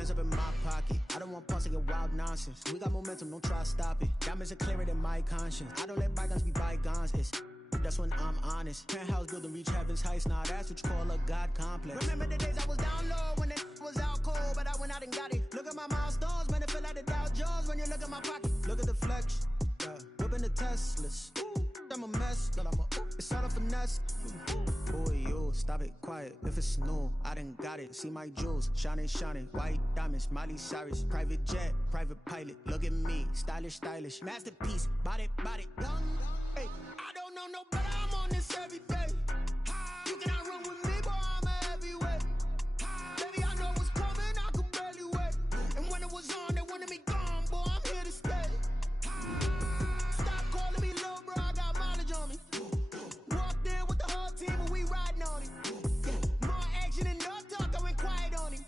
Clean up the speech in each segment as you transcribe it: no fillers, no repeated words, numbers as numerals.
bands up in my pocket. I don't want pause to get wild nonsense. We got momentum, don't try to stop it. Diamonds are clearer than my conscience. I don't let bygones be bygones. That's when I'm honest. Penthouse building reach heaven's heights. Now that's what you call a God complex. Remember the days I was down low when it was out cold, but I went out and got it. Look at my milestones, man, it feel like the Dow Jones when you look at my pocket. Look at the flex, whipping the Teslas. I'm a mess, but it's all a finesse. Boy, you stop it, quiet. If it's new, I done got it. See my jewels, shining, white diamonds, Miley Cyrus, private jet, private pilot. Look at me, stylish, masterpiece, body, young. Hey, I don't know no better. I'm on this every day. You cannot run with me, boy. I'm a heavyweight. Baby, I know what's coming. I could barely wait. And when it was on, they wanted me gone, boy. I'm here to stay. Stop calling me little bro. I got mileage on me. Walked in with the whole team and we riding on it. More action and no talk. I went quiet on him.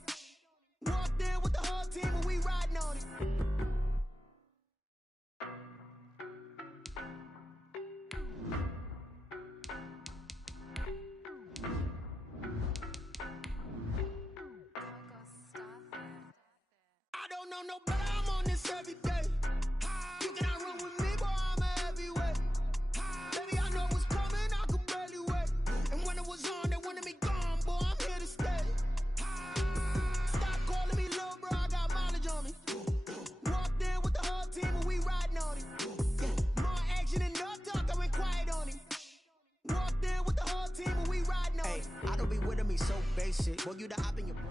Walked in with the whole team and we riding on it. No better, I'm on this every day. You cannot run with me, boy, I'm a heavyweight. Baby, I know what's coming, I could barely wait. And when it was on, they wanted me gone, boy, I'm here to stay. Stop calling me little bro, I got mileage on me. Walked in with the whole team and we riding on it. More action and no talk, I went quiet on him. Walked in with the whole team and we riding on it. I don't be with me so basic. Boy, you the op in your bros.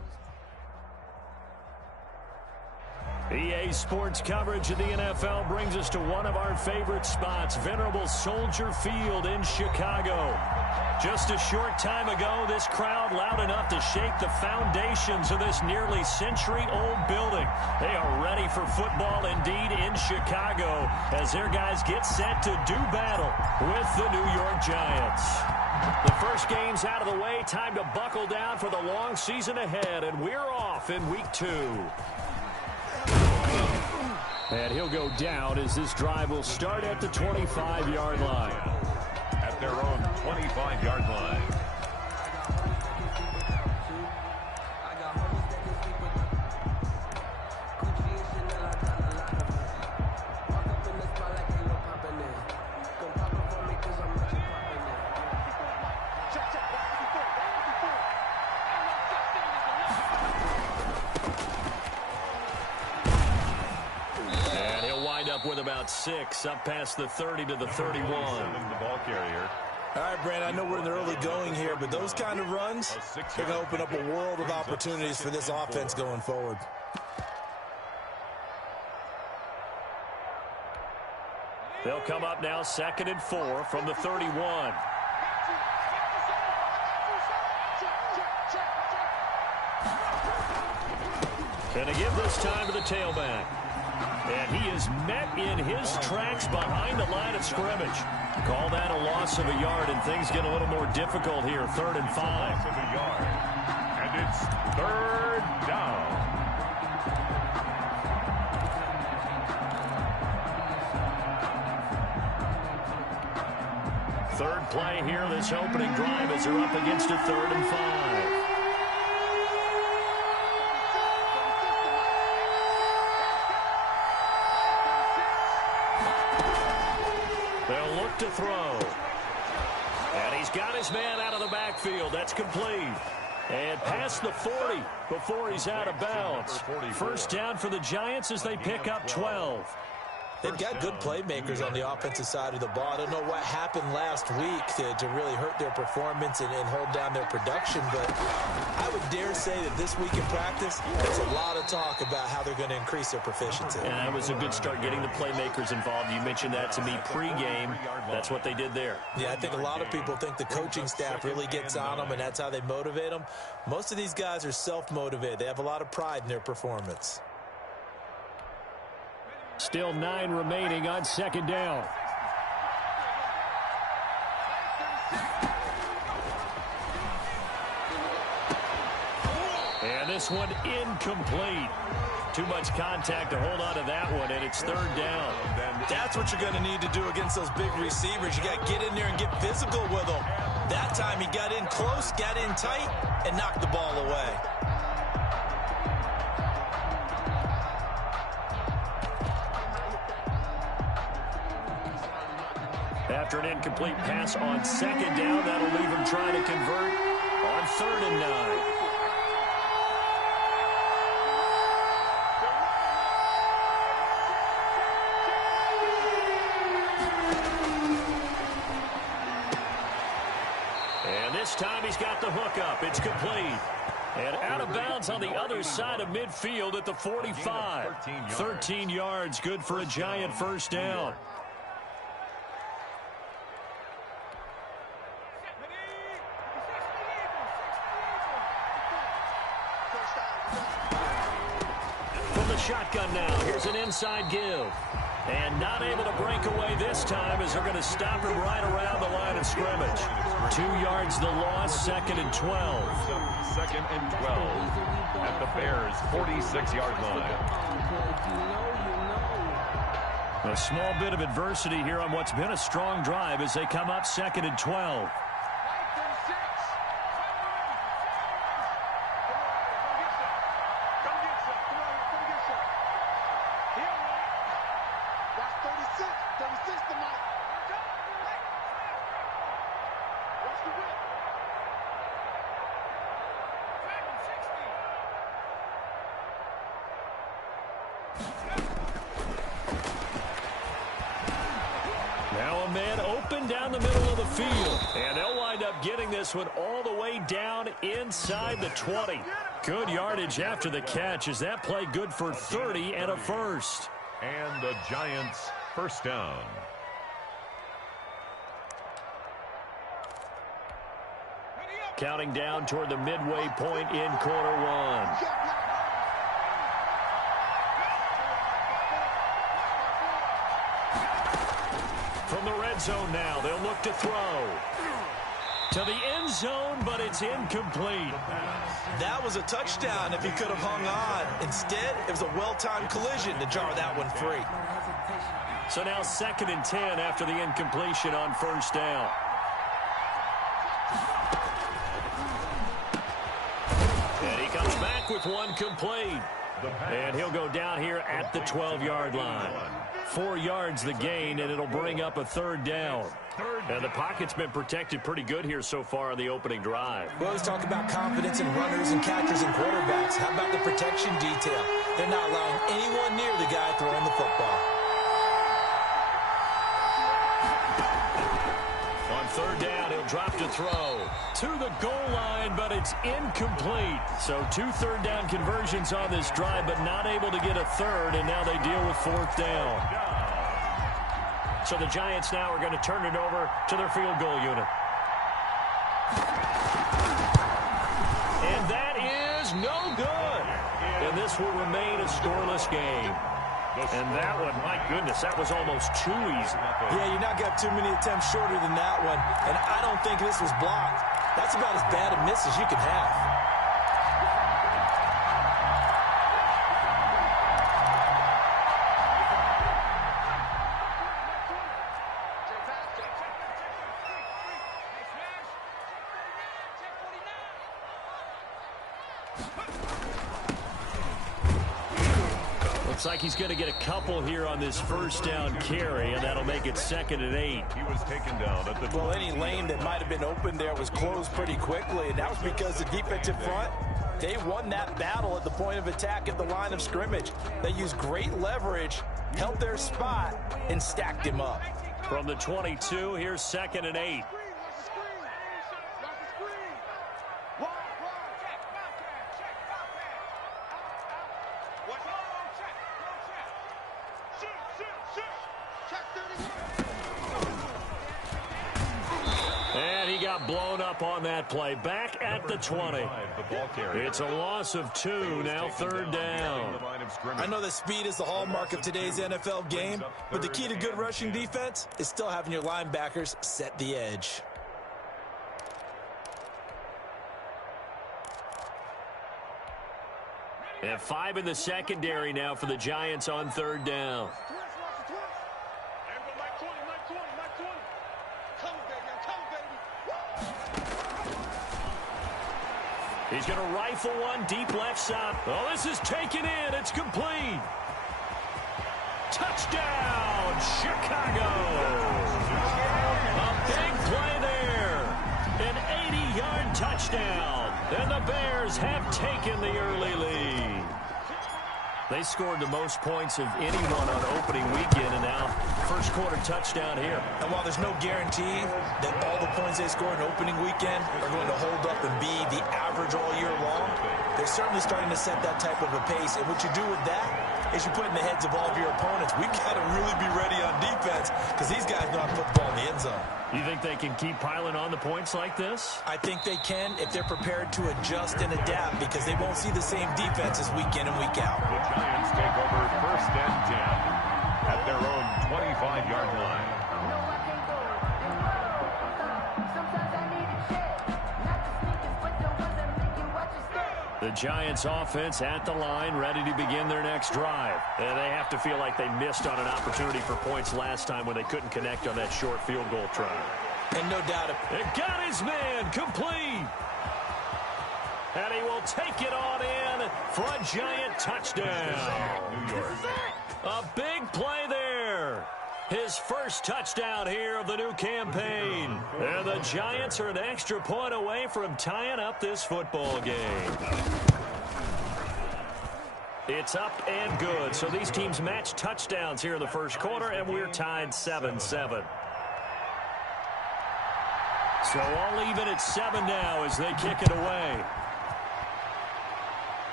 EA Sports coverage of the NFL brings us to one of our favorite spots, venerable Soldier Field in Chicago. Just a short time ago, this crowd loud enough to shake the foundations of this nearly century-old building. They are ready for football indeed in Chicago as their guys get set to do battle with the New York Giants. The first game's out of the way, time to buckle down for the long season ahead, and we're off in week 2. And he'll go down as this drive will start at the 25-yard line. At their own 25-yard line. With about 6 up past the 30 to the 31. The ball carrier. All right, Brandon, I know we're in the early going here, but those kind of runs, they're going to open up a world of opportunities for this offense going forward. They'll come up now 2nd and 4 from the 31. Gonna give this time to the tailback. And he is met in his tracks behind the line of scrimmage. Call that a loss of a yard, and things get a little more difficult here. 3rd and 5. Loss of a yard. And it's 3rd down. Third play here, this opening drive as they're up against a 3rd and 5. They'll look to throw. And he's got his man out of the backfield. That's complete. And past the 40 before he's out of bounds. First down for the Giants as they pick up 12. They've got good playmakers on the offensive side of the ball. I don't know what happened last week to really hurt their performance and hold down their production, but I would dare say that this week in practice, there's a lot of talk about how they're going to increase their proficiency. And that was a good start getting the playmakers involved. You mentioned that to me pregame. That's what they did there. Yeah, I think a lot of people think the coaching staff really gets on them, and that's how they motivate them. Most of these guys are self-motivated. They have a lot of pride in their performance. Still 9 remaining on 2nd down. And this one incomplete. Too much contact to hold on to that one, and it's 3rd down. That's what you're going to need to do against those big receivers. You got to get in there and get physical with them. That time he got in close, got in tight, and knocked the ball away. after an incomplete pass on second down. That'll leave him trying to convert on 3rd and 9. And this time he's got the hook up. It's complete. And out of bounds on the other side of midfield at the 45. 13 yards, good for a Giant first down. From the shotgun now, here's an inside give. And not able to break away this time as they're going to stop him right around the line of scrimmage. 2 yards the loss, 2nd and 12. 2nd and 12 at the Bears' 46-yard line. A small bit of adversity here on what's been a strong drive as they come up 2nd and 12. Now a man open down the middle of the field. And they'll wind up getting this one all the way down inside the 20. Good yardage after the catch. Is that play good for 30 and a first? And the Giants first down. Counting down toward the midway point in quarter one. From the red zone now, they'll look to throw. To the end zone, but it's incomplete. That was a touchdown if he could have hung on. Instead, it was a well-timed collision to jar that one free. So now 2nd and 10 after the incompletion on first down. And he comes back with one complete. And he'll go down here at the 12-yard line. 4 yards the gain, and it'll bring up a 3rd down. And the pocket's been protected pretty good here so far on the opening drive. We always talk about confidence in runners and catchers and quarterbacks. How about the protection detail? They're not allowing anyone near the guy throwing the football. On 3rd down, he'll drop to throw to the goal line, but it's incomplete. So 2 3rd down conversions on this drive, but not able to get a 3rd, and now they deal with 4th down. So the Giants now are going to turn it over to their field goal unit. And that is no good. And this will remain a scoreless game. And that one, my goodness, that was almost too easy. Yeah, you're not going to have too many attempts shorter than that one. And I don't think this was blocked. That's about as bad a miss as you can have. Looks like he's going to get a couple here on this first down carry, and that'll make it 2nd and 8. He was taken down at the... Well, any lane that might have been open there was closed pretty quickly, and that was because the defensive front, they won that battle at the point of attack at the line of scrimmage. They used great leverage, held their spot, and stacked him up. From the 22, here's 2nd and 8. Blown up on that play. Back at the 20. It's a loss of 2. Now 3rd down. I know that speed is the hallmark of today's NFL game, but the key to good rushing defense is still having your linebackers set the edge. And 5 in the secondary now for the Giants on 3rd down. He's going to rifle one deep left side. Oh, this is taken in. It's complete. Touchdown, Chicago. touchdown. And the Bears have taken the early lead. They scored the most points of anyone on opening weekend, and now first quarter touchdown here. And while there's no guarantee that all the points they score in opening weekend are going to hold up and be the average all year long, they're certainly starting to set that type of a pace. And what you do with that is you put in the heads of all of your opponents, we've got to really be ready on defense because these guys know how to put the ball in the end zone. You think they can keep piling on the points like this? I think they can if they're prepared to adjust and adapt because they won't see the same defenses week in and week out. The Giants take over 1st and 10 at their own 25-yard line. The Giants offense at the line, ready to begin their next drive. And they have to feel like they missed on an opportunity for points last time when they couldn't connect on that short field goal try. And no doubt it got his man complete. And he will take it on in for a Giant touchdown. New York. A big play there. His first touchdown here of the new campaign. And the Giants are an extra point away from tying up this football game. It's up and good. So these teams match touchdowns here in the first quarter, and we're tied 7-7. So all even at 7 now as they kick it away.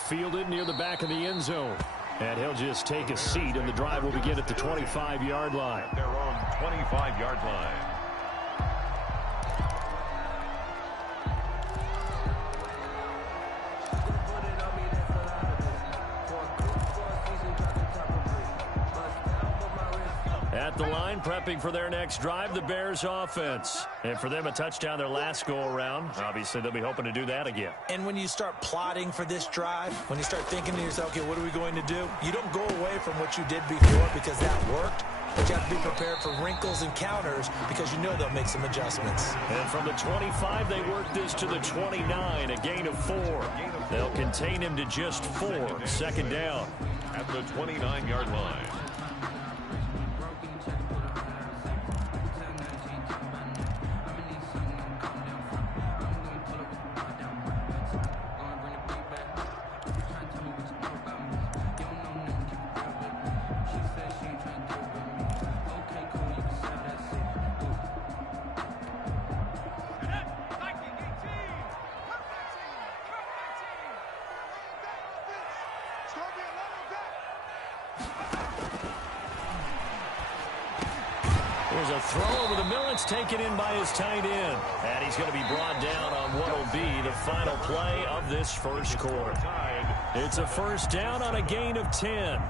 Fielded near the back of the end zone. And he'll just take a seat, and the drive will begin at the 25-yard line. Their own 25-yard line. At the line, prepping for their next drive, the Bears offense. And for them, a touchdown their last go-around. Obviously, they'll be hoping to do that again. And when you start plotting for this drive, when you start thinking to yourself, okay, what are we going to do? You don't go away from what you did before because that worked. But you have to be prepared for wrinkles and counters because you know they'll make some adjustments. And from the 25, they work this to the 29, a gain of 4. They'll contain him to just 4. 2nd down. At the 29-yard line. There's a throw over the middle. It's taken in by his tight end. And he's going to be brought down on what will be the final play of this first quarter. It's a 1st down on a gain of 10.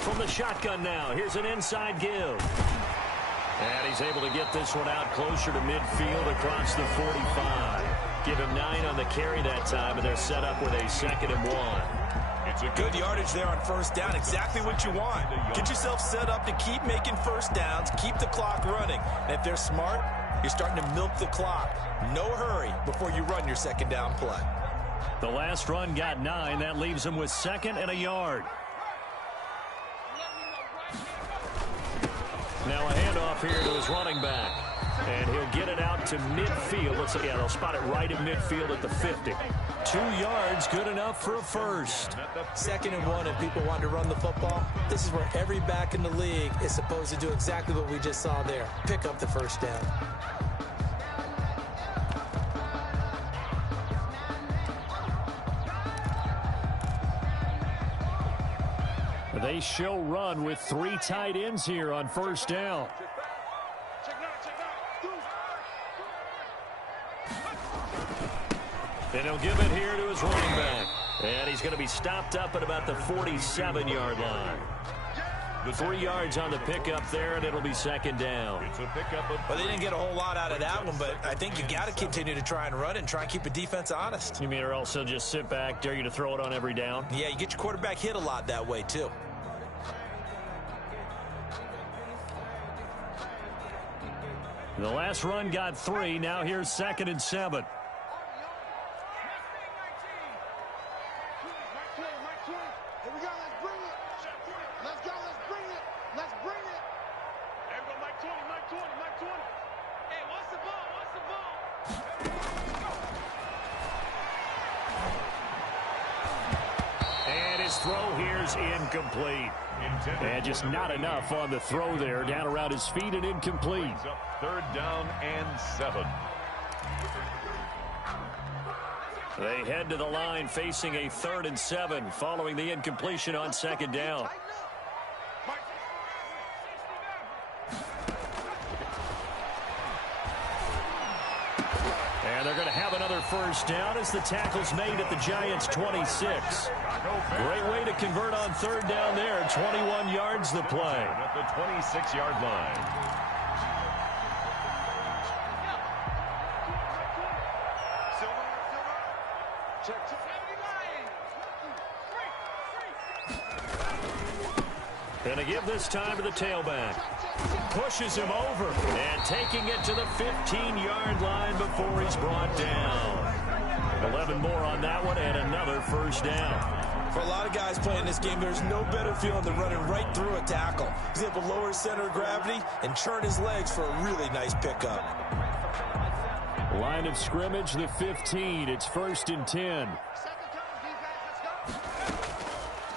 From the shotgun now, here's an inside give. And he's able to get this one out closer to midfield across the 45. Give him 9 on the carry that time, and they're set up with a 2nd and 1. It's a good yardage there on 1st down. Exactly what you want. Get yourself set up to keep making 1st downs, keep the clock running. And if they're smart, you're starting to milk the clock. No hurry before you run your 2nd down play. The last run got 9. That leaves him with 2nd and a yard. Now a handoff here to his running back. And he'll get it out to midfield. Let's see, yeah, they'll spot it right at midfield at the 50. 2 yards, good enough for a first. 2nd and 1, and people want to run the football. This is where every back in the league is supposed to do exactly what we just saw there. Pick up the 1st down. They show run with 3 tight ends here on 1st down. And he'll give it here to his running back. And he's going to be stopped up at about the 47-yard line. 3 yards on the pickup there, and it'll be second down. It's a pickup of... Well, they didn't get a whole lot out of that one, but I think you got to continue to try and run and try and keep the defense honest. You mean or else they'll just sit back, dare you to throw it on every down? Yeah, you get your quarterback hit a lot that way, too. The last run got 3. Now here's 2nd and 7. Throw here's incomplete. And just not enough on the throw there. Down around his feet and incomplete. 3rd down and 7. They head to the line facing a 3rd and 7 following the incompletion on 2nd down. And they're going to have another 1st down as the tackle's made at the Giants' 26. Great way to convert on 3rd down there. 21 yards the play. At the 26-yard line. Going to give this time to the tailback. Pushes him over and taking it to the 15-yard line before he's brought down. 11 more on that one and another 1st down. For a lot of guys playing this game, there's no better feeling than running right through a tackle. He's able to lower his center of gravity and churn his legs for a really nice pickup. Line of scrimmage, the 15. It's 1st and 10.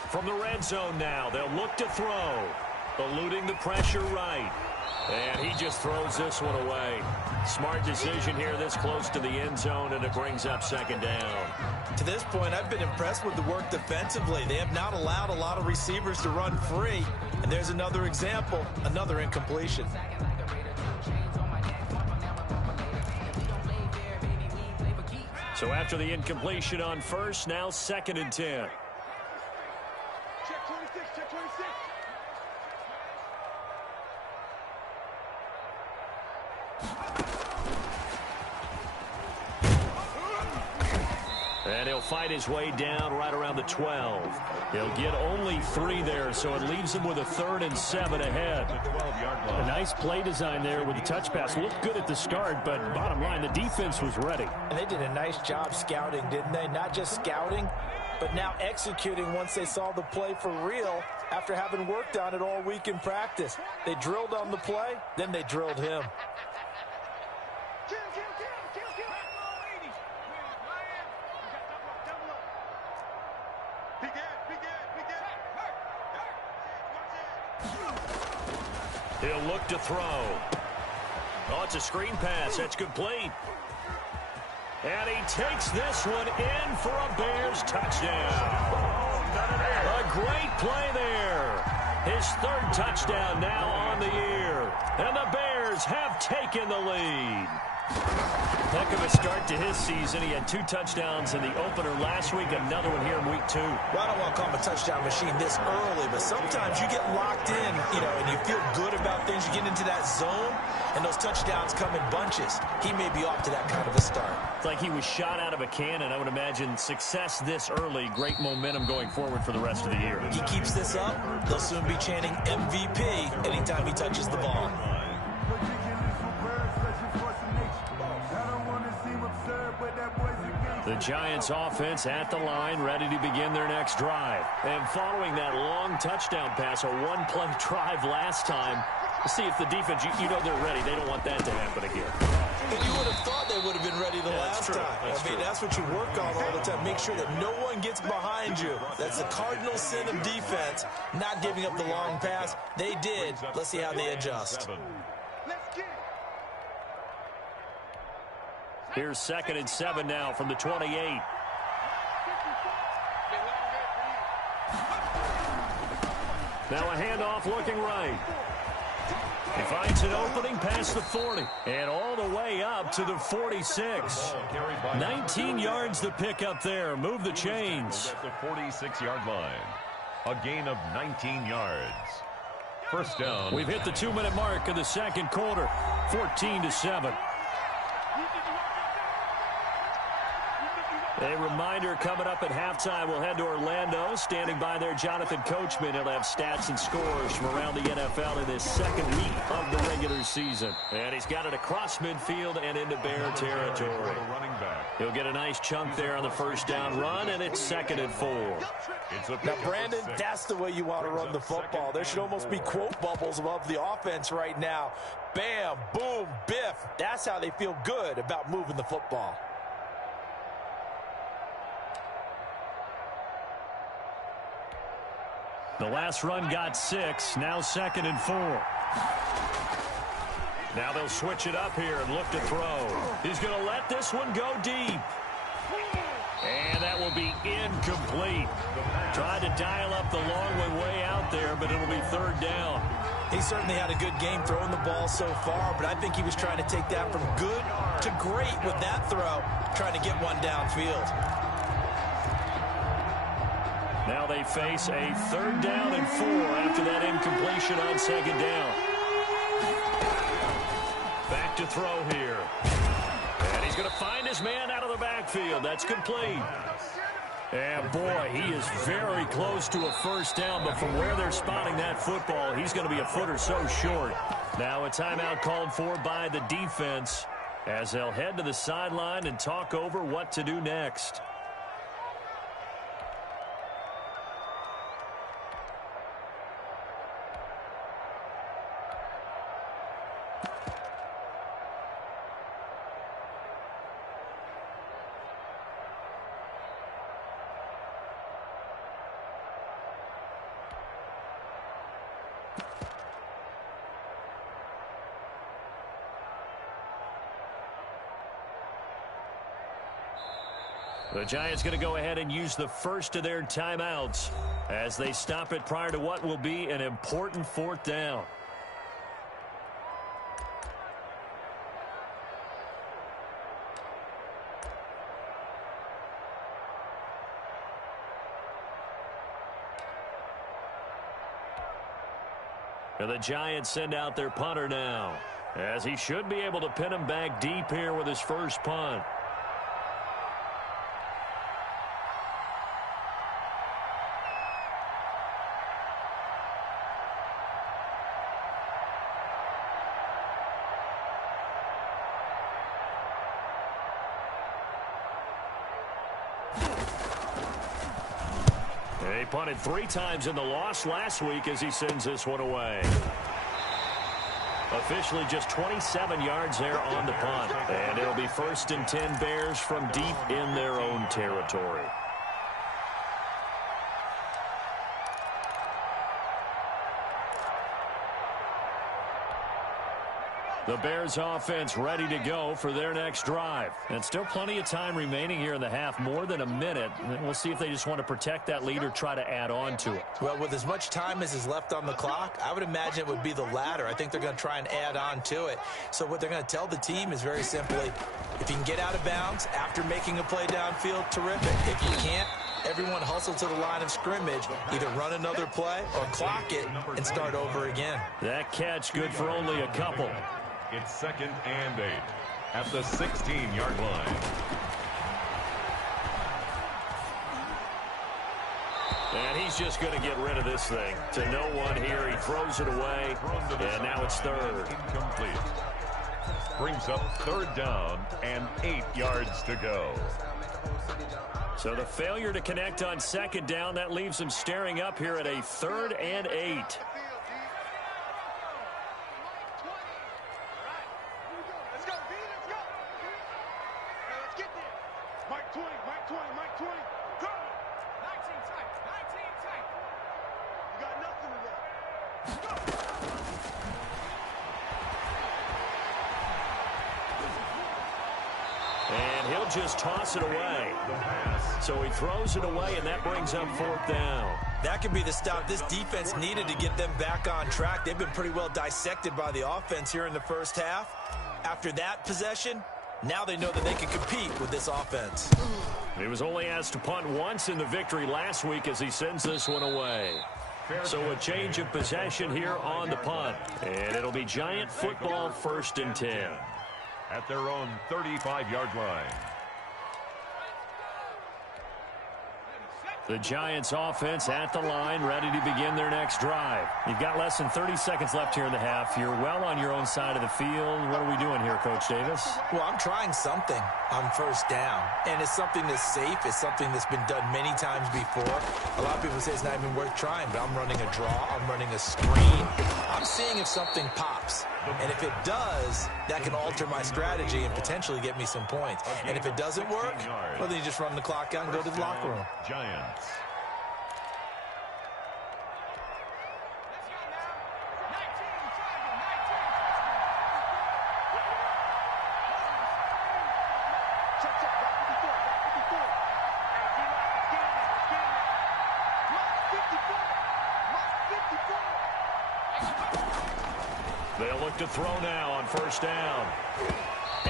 From the red zone now, they'll look to throw. Eluding the pressure right. And he just throws this one away. Smart decision here this close to the end zone, and it brings up 2nd down. To this point, I've been impressed with the work defensively. They have not allowed a lot of receivers to run free. And there's another example, another incompletion. So after the incompletion on 1st, now 2nd and 10. Check 26, check 26. And he'll fight his way down right around the 12. He'll get only 3 there, so it leaves him with a 3rd and 7 ahead. A nice play design there with the touch pass. Looked good at the start, but bottom line, the defense was ready. And they did a nice job scouting, didn't they? Not just scouting, but now executing once they saw the play for real after having worked on it all week in practice. They drilled on the play, then they drilled him. He'll look to throw. Oh, it's a screen pass. That's complete. And he takes this one in for a Bears touchdown. A great play there. His 3rd touchdown now on the year. And the Bears have taken the lead. Heck of a start to his season. He had 2 touchdowns in the opener last week, another one here in week 2. Well, I don't want to call him a touchdown machine this early, but sometimes you get locked in, and you feel good about things. You get into that zone, and those touchdowns come in bunches. He may be off to that kind of a start. It's like he was shot out of a cannon. I would imagine success this early, great momentum going forward for the rest of the year. He keeps this up, they'll soon be chanting MVP anytime he touches the ball. The Giants offense at the line, ready to begin their next drive. And following that long touchdown pass, a 1-play drive last time, we'll see if the defense, you know they're ready. They don't want that to happen again. And you would have thought they would have been ready the last time. That's what you work on all the time. Make sure that no one gets behind you. That's the cardinal sin of defense, not giving up the long pass. They did. Let's see how they adjust. Here's 2nd and 7 now from the 28. Now a handoff looking right. He finds an opening past the 40 and all the way up to the 46. 19 yards to pick up there. Move the chains. At the 46-yard line. A gain of 19 yards. First down. We've hit the 2-minute mark of the second quarter. 14-7. A reminder coming up at halftime. We'll head to Orlando. Standing by there, Jonathan Coachman. He'll have stats and scores from around the NFL in this second week of the regular season. And he's got it across midfield and into Bear territory. He'll get a nice chunk there on the first down run, and it's 2nd and 4. Now, Brandon, that's the way you want to run the football. There should almost be quote bubbles above the offense right now. Bam, boom, biff. That's how they feel good about moving the football. The last run got 6. Now 2nd and 4. Now they'll switch it up here and look to throw. He's going to let this one go deep. And that will be incomplete. Tried to dial up the long one way out there, but it'll be 3rd down. He certainly had a good game throwing the ball so far, but I think he was trying to take that from good to great with that throw, trying to get one downfield. Now they face a 3rd down and 4 after that incompletion on 2nd down. Back to throw here. And he's going to find his man out of the backfield. That's complete. And boy, he is very close to a first down, but from where they're spotting that football, he's going to be a foot or so short. Now a timeout called for by the defense as they'll head to the sideline and talk over what to do next. The Giants going to go ahead and use the first of their timeouts as they stop it prior to what will be an important 4th down. And the Giants send out their punter now, as he should be able to pin him back deep here with his first punt. He punted 3 times in the loss last week as he sends this one away. Officially just 27 yards there on the punt. And it'll be 1st and 10 Bears from deep in their own territory. The Bears offense ready to go for their next drive. And still plenty of time remaining here in the half, more than a minute. And we'll see if they just want to protect that lead or try to add on to it. Well, with as much time as is left on the clock, I would imagine it would be the latter. I think they're going to try and add on to it. So what they're going to tell the team is very simply, if you can get out of bounds after making a play downfield, terrific. If you can't, everyone hustle to the line of scrimmage, either run another play or clock it and start over again. That catch good for only a couple. It's 2nd and 8 at the 16-yard line. And he's just going to get rid of this thing. To no one here. He throws it away. And now it's 3rd. Incomplete. Brings up 3rd down and 8 yards to go. So the failure to connect on 2nd down, that leaves him staring up here at a 3rd and 8. And he'll just toss it away. So he throws it away, and that brings up 4th down. That could be the stop this defense needed to get them back on track. They've been pretty well dissected by the offense here in the first half. After that possession, now they know that they can compete with this offense. He was only asked to punt once in the victory last week as he sends this one away. So a change of possession here on the punt. And it'll be Giant football, 1st and 10. At their own 35-yard line. The Giants offense at the line, ready to begin their next drive. You've got less than 30 seconds left here in the half. You're well on your own side of the field. What are we doing here, Coach Davis? Well, I'm trying something on 1st down, and it's something that's safe. It's something that's been done many times before. A lot of people say it's not even worth trying, but I'm running a draw. I'm running a screen. I'm seeing if something pops. And if it does, that can alter my strategy and potentially get me some points. And if it doesn't work, well, then you just run the clock out and go to the locker room. Giants. They'll look to throw now on 1st down.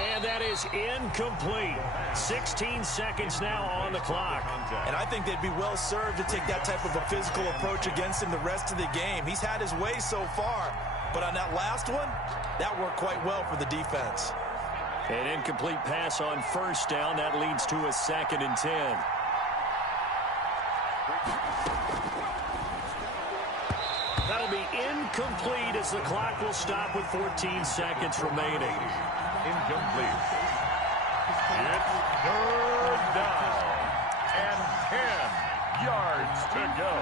And that is incomplete. 16 seconds now on the clock. And I think they'd be well served to take that type of a physical approach against him the rest of the game. He's had his way so far, but on that last one, that worked quite well for the defense. An incomplete pass on 1st down. That leads to a 2nd and 10. That'll be incomplete as the clock will stop with 14 seconds remaining. Incomplete. It's 3rd down and 10 yards to go.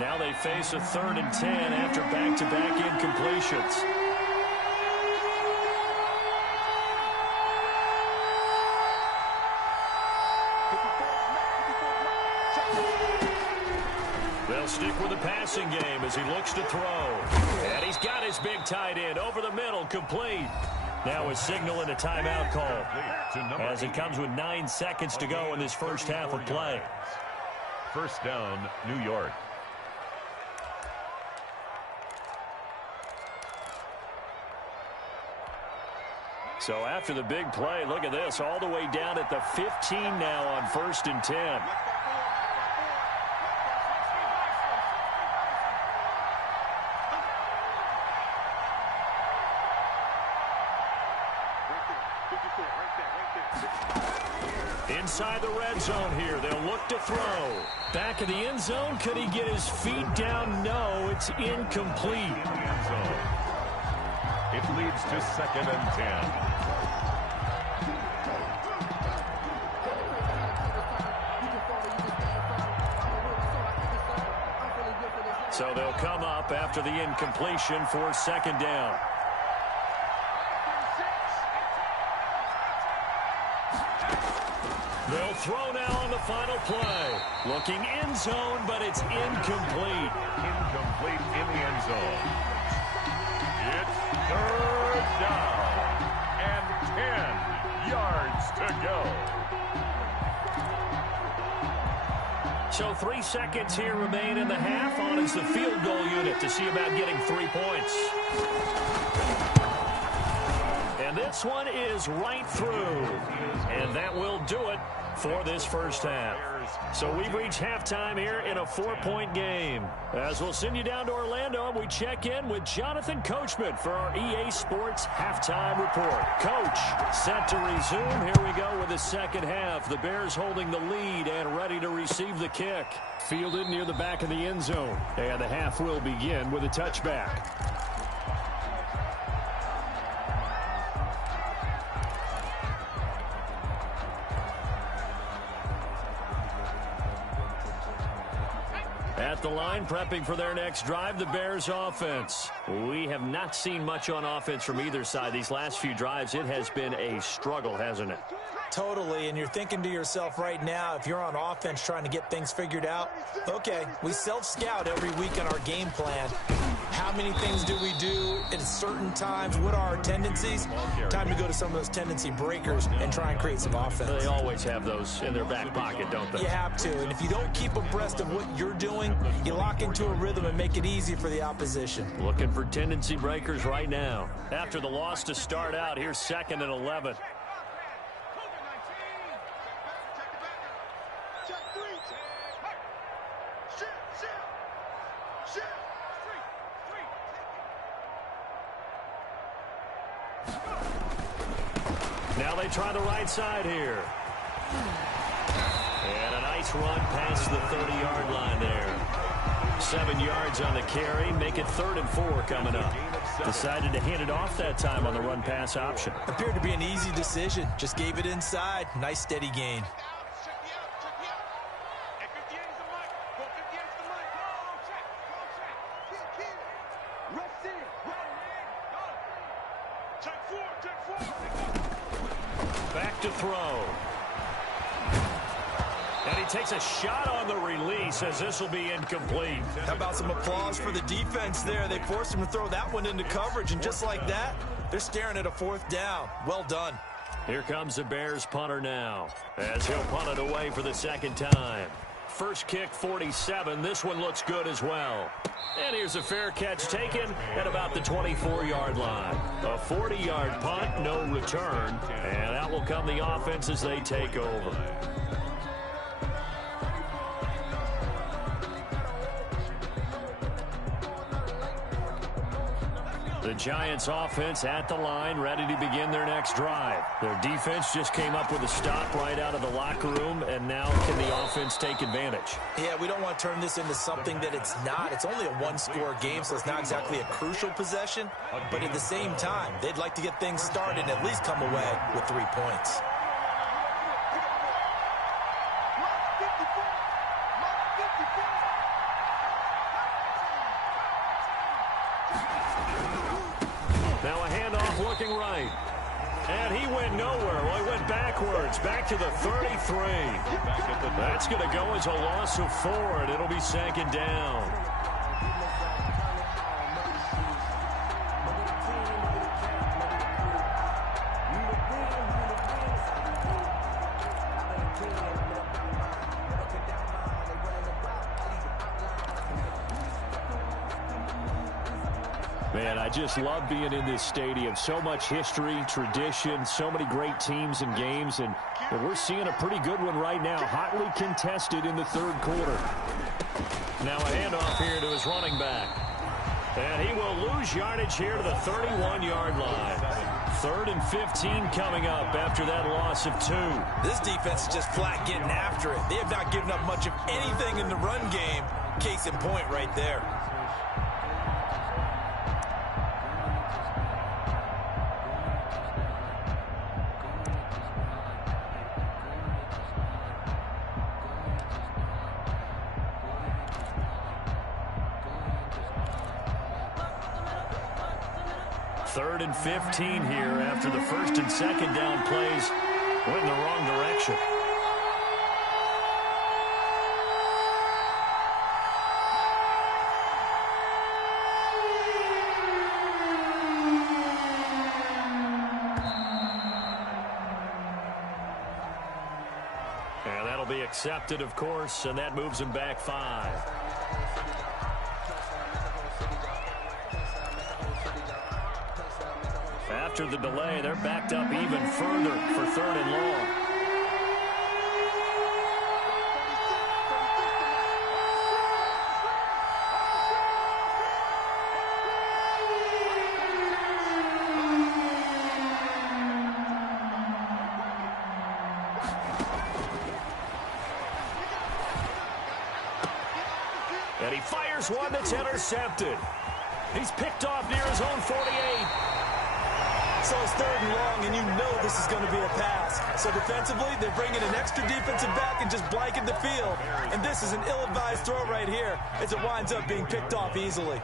Now they face a 3rd and 10 after back-to-back incompletions. They'll stick with the passing game as he looks to throw. And he's got his big tight end over the middle, complete. Now a signal and a timeout call as it comes with 9 seconds to go in this first half of play. 1st down, New York. So after the big play, look at this, all the way down at the 15 now on 1st and 10. Inside the red zone here. They'll look to throw. Back of the end zone. Could he get his feet down? No, it's incomplete. End zone. It leads to 2nd and 10. So they'll come up after the incompletion for 2nd down. They'll throw now on the final play. Looking end zone, but it's incomplete. Incomplete in the end zone. It's 3rd down and 10 yards to go. So 3 seconds here remain in the half. On is the field goal unit to see about getting 3 points. And this one is right through. And that will do it for this first half. So we've reached halftime here in a 4-point game. As we'll send you down to Orlando, we check in with Jonathan Coachman for our EA Sports Halftime Report. Coach, set to resume. Here we go with the second half. The Bears holding the lead and ready to receive the kick. Fielded near the back of the end zone. And the half will begin with a touchback. At the line, prepping for their next drive, the Bears offense. We have not seen much on offense from either side. These last few drives, it has been a struggle, hasn't it? Totally, and you're thinking to yourself right now, if you're on offense trying to get things figured out, okay, we self-scout every week on our game plan. How many things do we do at certain times? What are our tendencies? Time to go to some of those tendency breakers and try and create some offense. They always have those in their back pocket, don't they? You have to, and if you don't keep abreast of what you're doing, you lock into a rhythm and make it easy for the opposition. Looking for tendency breakers right now. After the loss to start out, here's 2nd and 11. Now they try the right side here. And a nice run past the 30-yard line there. 7 yards on the carry. Make it 3rd and 4 coming up. Decided to hand it off that time on the run-pass option. Appeared to be an easy decision. Just gave it inside. Nice steady gain. Back to throw. And he takes a shot on the release as this will be incomplete. How about some applause for the defense there? They forced him to throw that one into coverage, and just like that, they're staring at a 4th down. Well done. Here comes the Bears punter now as he'll punt it away for the 2nd time. First kick, 47. This one looks good as well. And here's a fair catch taken at about the 24-yard line. A 40-yard punt, no return. And out will come the offense as they take over. The Giants offense at the line, ready to begin their next drive. Their defense just came up with a stop right out of the locker room, and now can the offense take advantage? Yeah, we don't want to turn this into something that it's not. It's only a 1-score game, so it's not exactly a crucial possession. But at the same time, they'd like to get things started and at least come away with 3 points. Now a handoff looking right. And he went nowhere. Well, he went backwards, back to the 33. That's going to go as a loss of 4, and it'll be 2nd down. Man, I just love being in this stadium. So much history, tradition, so many great teams and games, and we're seeing a pretty good one right now, hotly contested in the 3rd quarter. Now a handoff here to his running back. And he will lose yardage here to the 31-yard line. 3rd and 15 coming up after that loss of 2. This defense is just flat getting after it. They have not given up much of anything in the run game. Case in point right there. Third and 15 here after the 1st and 2nd down plays went in the wrong direction. And that'll be accepted, of course, and that moves him back 5. After the delay, they're backed up even further for 3rd and long. And he fires one that's intercepted. He's picked off near his own 48. So it's 3rd and long, and you know this is going to be a pass. So defensively, they're bringing an extra defensive back and just blanket the field. And this is an ill-advised throw right here as it winds up being picked off easily.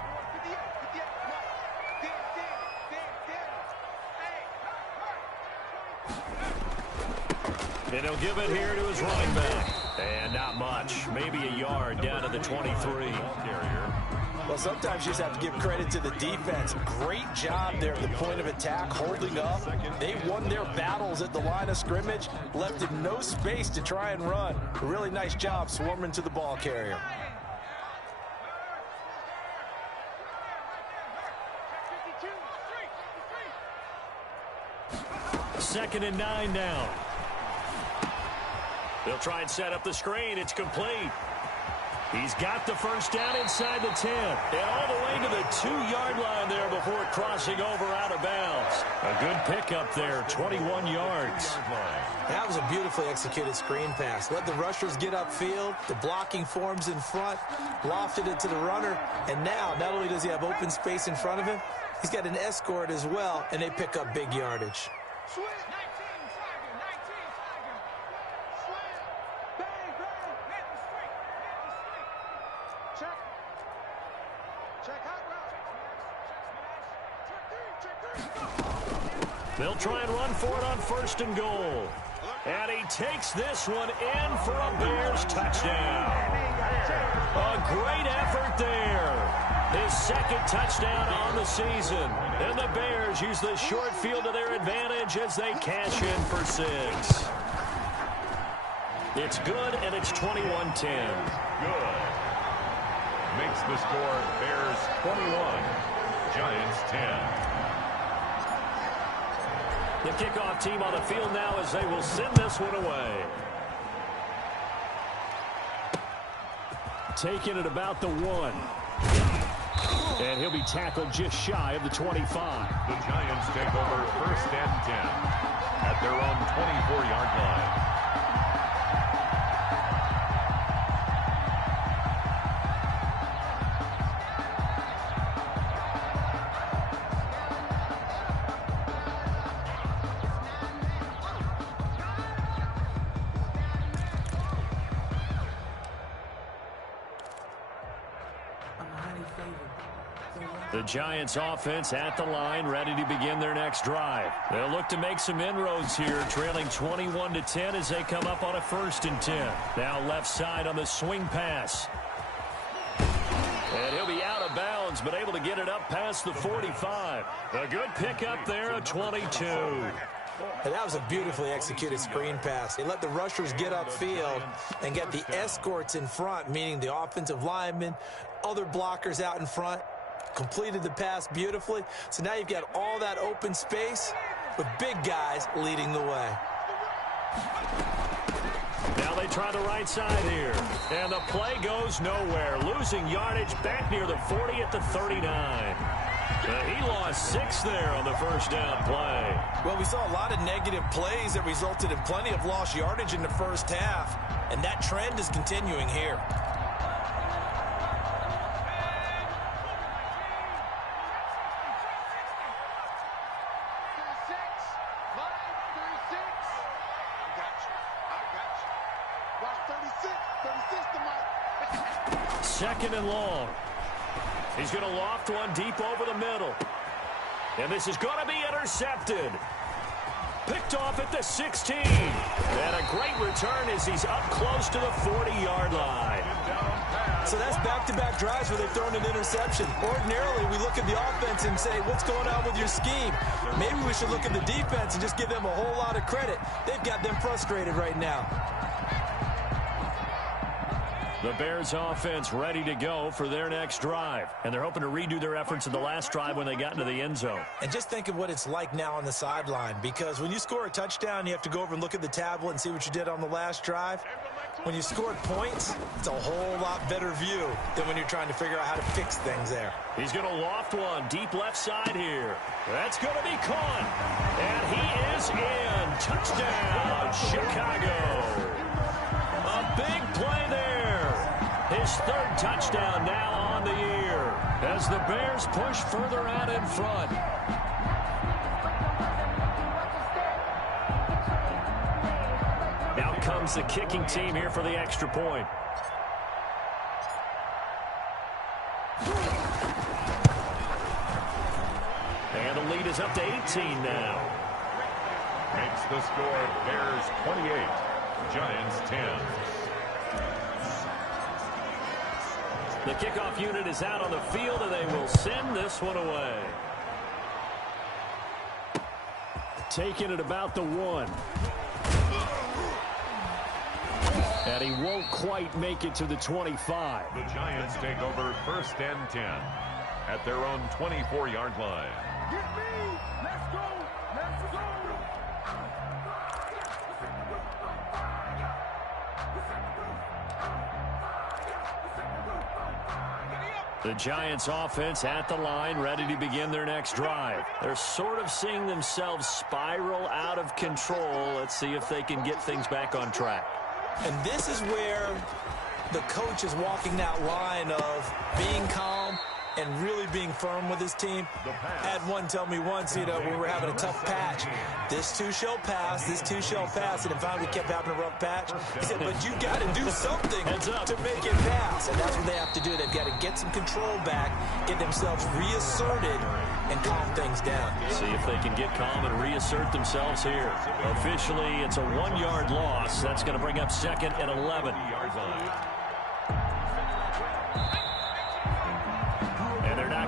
And he'll give it here to his running back. And not much. Maybe a yard down to the 23. Well, sometimes you just have to give credit to the defense. Great job there at the point of attack, holding up. They won their battles at the line of scrimmage, left it no space to try and run. A really nice job swarming to the ball carrier. Second and 9 now. They'll try and set up the screen. It's complete. He's got the first down inside the 10. And all the way to the 2-yard line there before crossing over out of bounds. A good pickup there, 21 yards. That was a beautifully executed screen pass. Let the rushers get upfield. The blocking forms in front. Lofted it to the runner. And now, not only does he have open space in front of him, he's got an escort as well, and they pick up big yardage. They'll try and run for it on 1st and goal. And he takes this one in for a Bears touchdown. A great effort there. His 2nd touchdown on the season. And the Bears use the short field to their advantage as they cash in for 6. It's good, and it's 21-10. Good. Makes the score Bears 21, Giants 10. The kickoff team on the field now as they will send this one away. Taking it about the 1. And he'll be tackled just shy of the 25. The Giants take over 1st and 10 at their own 24-yard line. The Giants offense at the line, ready to begin their next drive. They'll look to make some inroads here, trailing 21-10 as they come up on a 1st and 10. Now left side on the swing pass. And he'll be out of bounds, but able to get it up past the 45. A good pickup there, a 22. And that was a beautifully executed screen pass. They let the rushers get upfield and get the escorts in front, meaning the offensive linemen, other blockers out in front. Completed the pass beautifully. So now you've got all that open space with big guys leading the way. Now they try the right side here. And the play goes nowhere. Losing yardage back near the 40 at the 39. He lost 6 there on the 1st down play. Well, we saw a lot of negative plays that resulted in plenty of lost yardage in the first half. And that trend is continuing here. Second and long. He's going to loft one deep over the middle. And this is going to be intercepted. Picked off at the 16. And a great return as he's up close to the 40-yard line. So that's back-to-back drives where they've thrown an interception. Ordinarily, we look at the offense and say, what's going on with your scheme? Maybe we should look at the defense and just give them a whole lot of credit. They've got them frustrated right now. The Bears offense ready to go for their next drive. And they're hoping to redo their efforts in the last drive when they got into the end zone. And just think of what it's like now on the sideline, because when you score a touchdown, you have to go over and look at the tablet and see what you did on the last drive. When you scored points, it's a whole lot better view than when you're trying to figure out how to fix things there. He's going to loft one deep left side here. That's going to be caught. And he is in. Touchdown, Chicago. A big play there. His 3rd touchdown now on the year as the Bears push further out in front. Now comes the kicking team here for the extra point. And the lead is up to 18 now. Makes the score Bears 28, Giants 10. The kickoff unit is out on the field, and they will send this one away. Taking it about the 1. And he won't quite make it to the 25. The Giants take over 1st and 10 at their own 24-yard line. Get me! Let's go! Let's go! The Giants offense at the line, ready to begin their next drive. They're sort of seeing themselves spiral out of control. Let's see if they can get things back on track. And this is where the coach is walking that line of being calm and really being firm with his team. I had one tell me once, when we were having a tough patch, this too shall pass, this too shall pass, and finally we kept having a rough patch. He said, but you got to do something to make it pass, and that's what they have to do. They've got to get some control back, get themselves reasserted, and calm things down. See if they can get calm and reassert themselves here. Officially, it's a 1-yard loss. That's going to bring up 2nd and 11.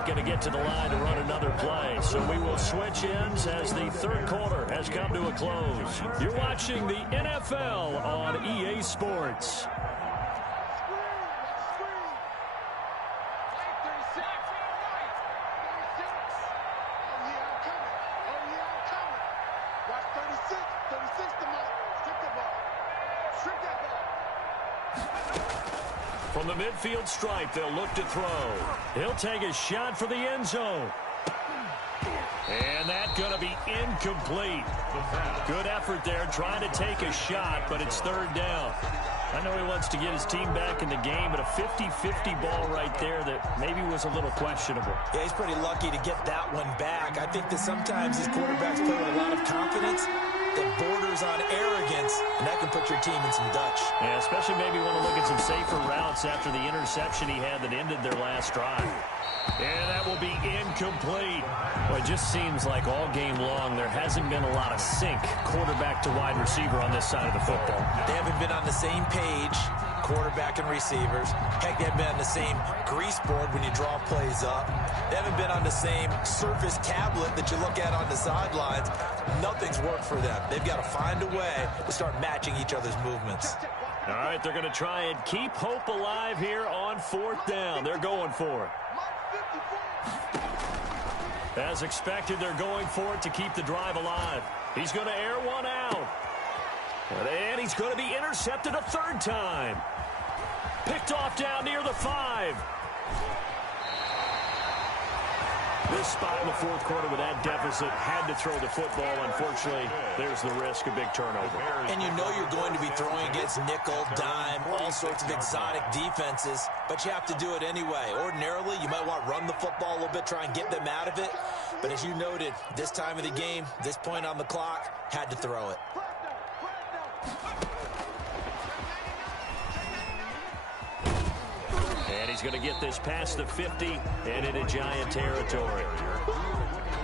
Going to get to the line to run another play. So we will switch ends as the third quarter has come to a close. You're watching the NFL on EA Sports. From the midfield stripe, they'll look to throw. He'll take a shot for the end zone. And that's going to be incomplete. Good effort there, trying to take a shot, but it's 3rd down. I know he wants to get his team back in the game, but a 50-50 ball right there that maybe was a little questionable. Yeah, he's pretty lucky to get that one back. I think that sometimes these quarterbacks play with a lot of confidence that borders on arrogance, and that can put your team in some Dutch. Yeah, especially maybe want to look at some safer routes after the interception he had that ended their last drive. And that will be incomplete. Well, it just seems like all game long there hasn't been a lot of sync quarterback to wide receiver on this side of the football. They haven't been on the same page, quarterback and receivers. Heck, they haven't been on the same grease board when you draw plays up. They haven't been on the same Surface tablet that you look at on the sidelines. Nothing's worked for them. They've got to find a way to start matching each other's movements. All right, they're going to try and keep hope alive here on 4th down. They're going for it. As expected, they're going for it to keep the drive alive. He's going to air one out. And he's going to be intercepted a 3rd time. Picked off down near the 5. This spot in the 4th quarter with that deficit had to throw the football. Unfortunately, there's the risk of big turnover. And you know you're going to be throwing against nickel, dime, all sorts of exotic defenses, but you have to do it anyway. Ordinarily, you might want to run the football a little bit, try and get them out of it. But as you noted, this time of the game, this point on the clock, had to throw it. And he's going to get this past the 50 and into Giant territory.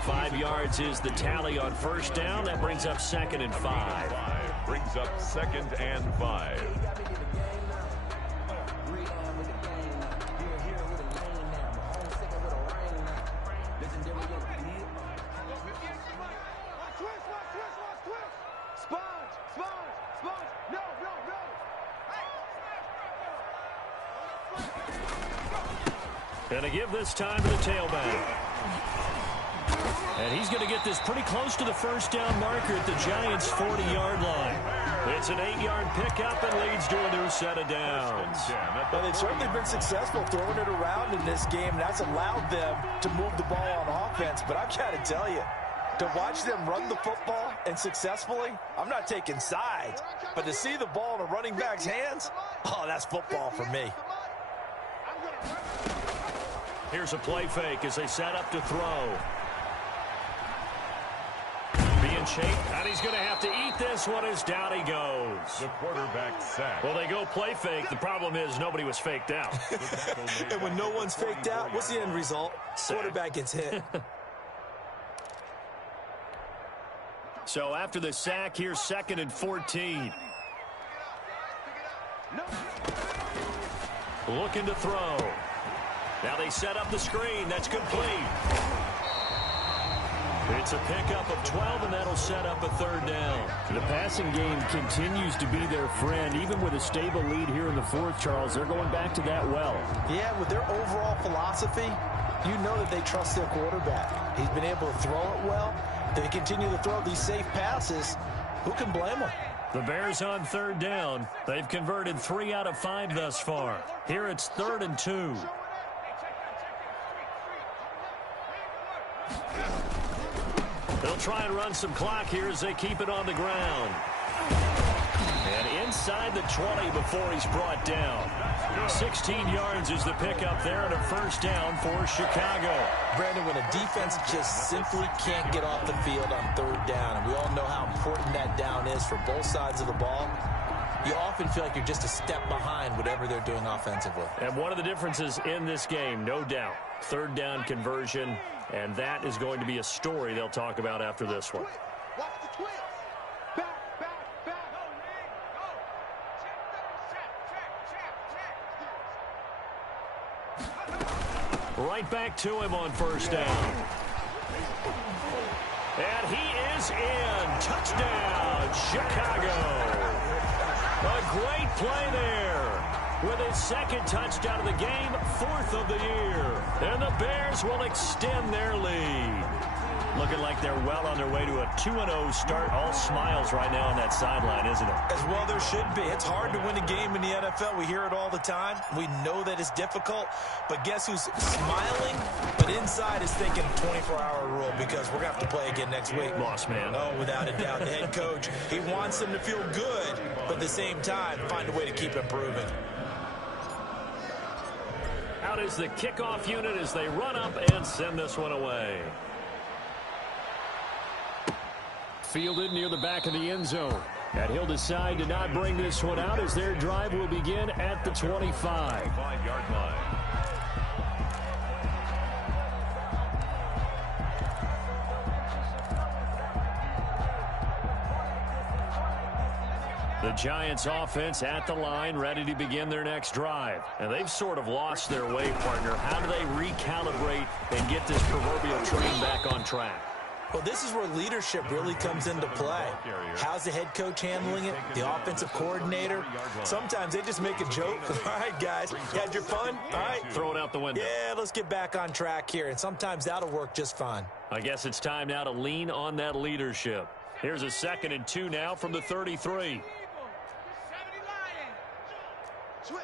5 yards is the tally on 1st down. That brings up 2nd and 5. Brings up 2nd and 5. Going to give this time to the tailback. And he's going to get this pretty close to the 1st down marker at the Giants' 40-yard line. It's an 8-yard pickup and leads to a new set of downs. Well, they've certainly been successful throwing it around in this game, and that's allowed them to move the ball on offense. But I've got to tell you, to watch them run the football and successfully, I'm not taking sides, but to see the ball in a running back's hands, oh, that's football for me. Here's a play fake as they set up to throw. Being shaped, and he's going to have to eat this one as down he goes. The quarterback sack. Well, they go play fake. The problem is nobody was faked out. And when no one's faked out, what's the end result? Quarterback gets hit. So after the sack, here's 2nd and 14. Looking to throw. Now they set up the screen. That's complete. It's a pickup of 12, and that'll set up a 3rd down. The passing game continues to be their friend. Even with a stable lead here in the 4th, Charles, they're going back to that well. Yeah, with their overall philosophy, you know that they trust their quarterback. He's been able to throw it well. They continue to throw these safe passes. Who can blame them? The Bears on third down. They've converted 3 out of 5 thus far. Here it's 3rd and 2. They'll try and run some clock here as they keep it on the ground. And inside the 20 before he's brought down. 16 yards is the pickup there and a first down for Chicago. Brandon, when a defense just simply can't get off the field on 3rd down, and we all know how important that down is for both sides of the ball, you often feel like you're just a step behind whatever they're doing offensively. And one of the differences in this game, no doubt, 3rd down conversion, and that is going to be a story they'll talk about after this one. Watch the twist. Back. Right back to him on first down. And he is in. Touchdown, Chicago. A great play there. With his 2nd touchdown of the game, 4th of the year. And the Bears will extend their lead. Looking like they're well on their way to a 2-0 start. All smiles right now on that sideline, isn't it? As well there should be. It's hard to win a game in the NFL. We hear it all the time. We know that it's difficult. But guess who's smiling? But inside is thinking 24-hour rule because we're going to have to play again next week. Lost man. Oh, without a doubt. The head coach, he wants them to feel good, but at the same time, find a way to keep improving. Out is the kickoff unit as they run up and send this one away. Fielded near the back of the end zone. And he'll decide to not bring this one out as their drive will begin at the 25. 5-yard line. The Giants offense at the line, ready to begin their next drive. And they've sort of lost their way, partner. How do they recalibrate and get this proverbial train back on track? Well, this is where leadership really comes into play. How's the head coach handling it? The offensive coordinator? Sometimes they just make a joke. All right, guys, you had your fun? All right. Throw it out the window. Yeah, let's get back on track here. And sometimes that'll work just fine. I guess it's time now to lean on that leadership. Here's a 2nd and 2 now from the 33. Switch.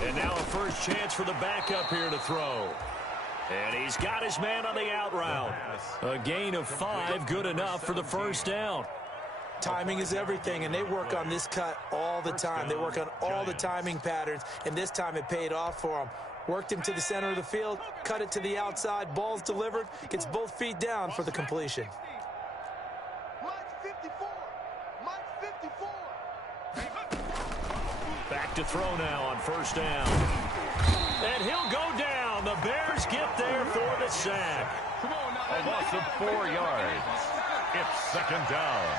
And now a first chance for the backup here to throw. And he's got his man on the out route. A gain of 5, good enough for the first down. Timing is everything, and they work on this cut all the time. They work on all the timing patterns, and this time it paid off for them. Worked him to the center of the field, cut it to the outside, ball's delivered, gets both feet down for the completion. Back to throw now on first down. And he'll go down. The Bears get there for the sack. A loss of 4 yards. It's 2nd down.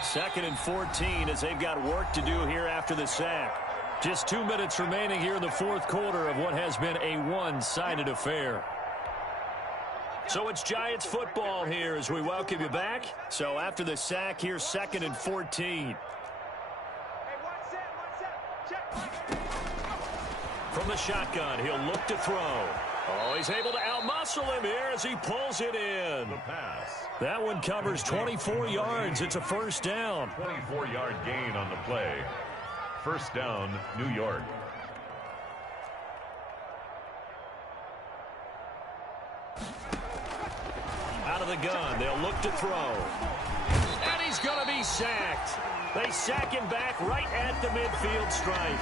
2nd and 14 as they've got work to do here after the sack. Just 2 minutes remaining here in the 4th quarter of what has been a one-sided affair. So it's Giants football here as we welcome you back. So after the sack, here's 2nd and 14. From the shotgun, he'll look to throw. Oh, he's able to outmuscle him here as he pulls it in. The pass. That one covers 24 yards. It's a first down. 24-yard gain on the play. First down, New York. Out of the gun, they'll look to throw. And he's going to be sacked. They sack him back right at the midfield stripe.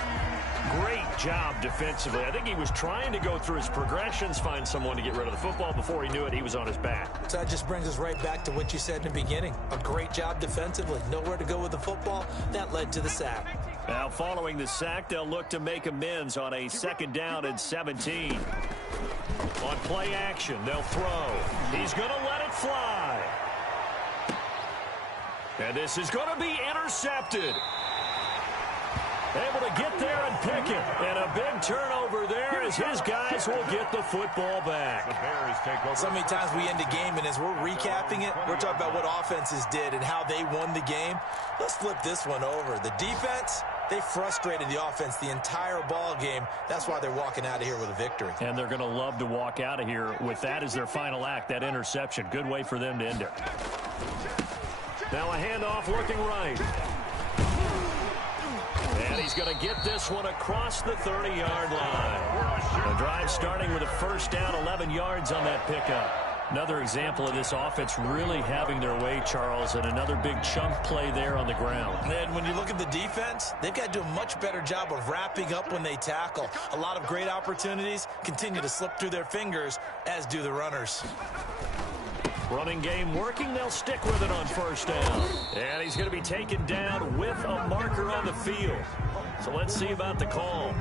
Great job defensively. I think he was trying to go through his progressions, find someone to get rid of the football. Before he knew it, he was on his back. So that just brings us right back to what you said in the beginning. A great job defensively. Nowhere to go with the football. That led to the sack. Now, following the sack, they'll look to make amends on a 2nd down and 17. On play action, they'll throw. He's going to let it fly. And this is going to be intercepted. Able to get there and pick it. And a big turnover there as his guys will get the football back. The Bears take over. So many times we end a game, and as we're recapping it, we're talking about what offenses did and how they won the game. Let's flip this one over. The defense, They frustrated the offense the entire ball game. That's why they're walking out of here with a victory. And they're going to love to walk out of here with that as their final act, that interception. Good way for them to end it. Now a handoff looking right. And he's going to get this one across the 30-yard line. The drive starting with a first down, 11 yards on that pickup. Another example of this offense really having their way, Charles, and another big chunk play there on the ground. And when you look at the defense, they've got to do a much better job of wrapping up when they tackle. A lot of great opportunities continue to slip through their fingers, as do the runners. Running game working. They'll stick with it on first down. And he's going to be taken down with a marker on the field. So let's see about the call.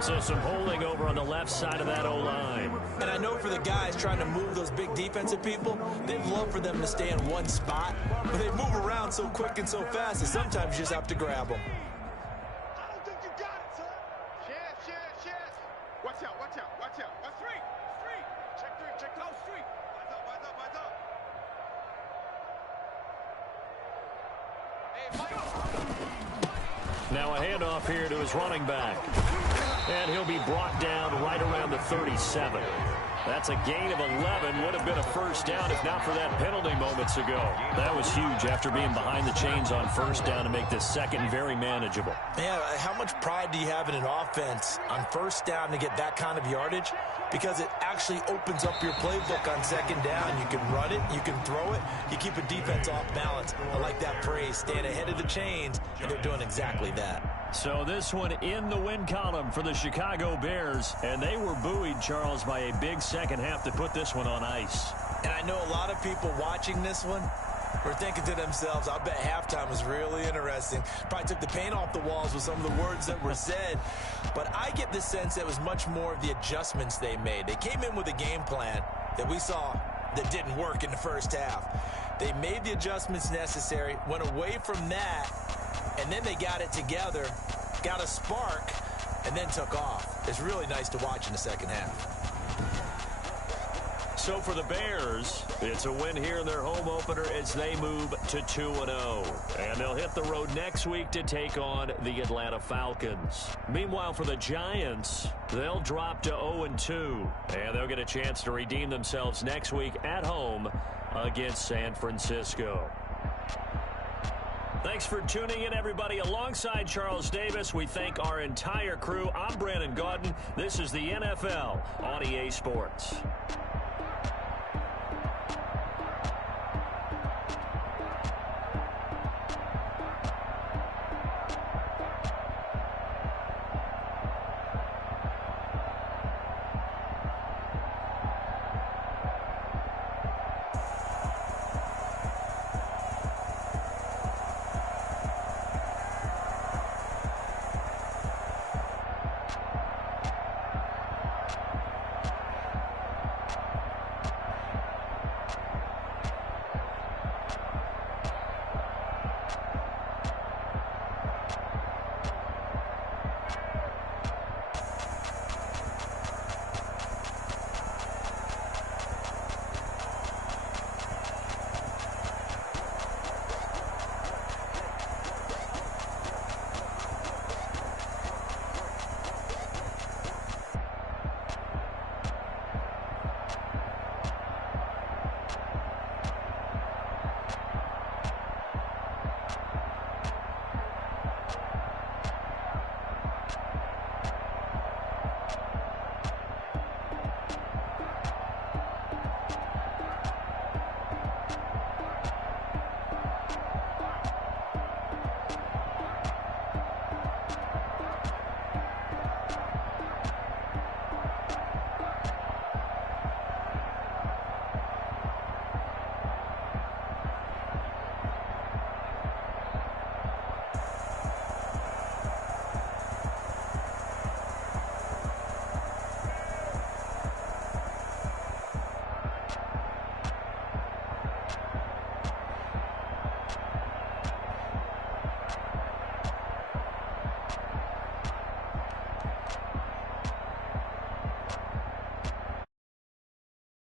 So some holding over on the left side of that O-line. And I know for the guys trying to move those big defensive people, they'd love for them to stay in one spot. But they move around so quick and so fast that sometimes you just have to grab them. I don't think you got it, son. Chance. Watch out. That's three. Check those three. Wise up. Hey, Mike. Now a handoff here to his running back. And he'll be brought down right around the 37. That's a gain of 11. Would have been a first down if not for that penalty moments ago. That was huge after being behind the chains on first down to make this second very manageable. Yeah, how much pride do you have in an offense on first down to get that kind of yardage? Because it actually opens up your playbook on second down. You can run it, you can throw it, you keep a defense off balance. I like that phrase, staying ahead of the chains, and they're doing exactly that. So this one in the win column for the Chicago Bears, and they were buoyed, Charles, by a big second half to put this one on ice. And I know a lot of people watching this one were thinking to themselves, I bet halftime was really interesting. Probably took the paint off the walls with some of the words that were said. But I get the sense that it was much more of the adjustments they made. They came in with a game plan that we saw that didn't work in the first half. They made the adjustments necessary, went away from that, and then they got it together, got a spark, and then took off. It's really nice to watch in the second half. So for the Bears, it's a win here in their home opener as they move to 2-0. And they'll hit the road next week to take on the Atlanta Falcons. Meanwhile, for the Giants, they'll drop to 0-2. And they'll get a chance to redeem themselves next week at home against San Francisco. Thanks for tuning in, everybody. Alongside Charles Davis, we thank our entire crew. I'm Brandon Gaudin. This is the NFL on EA Sports.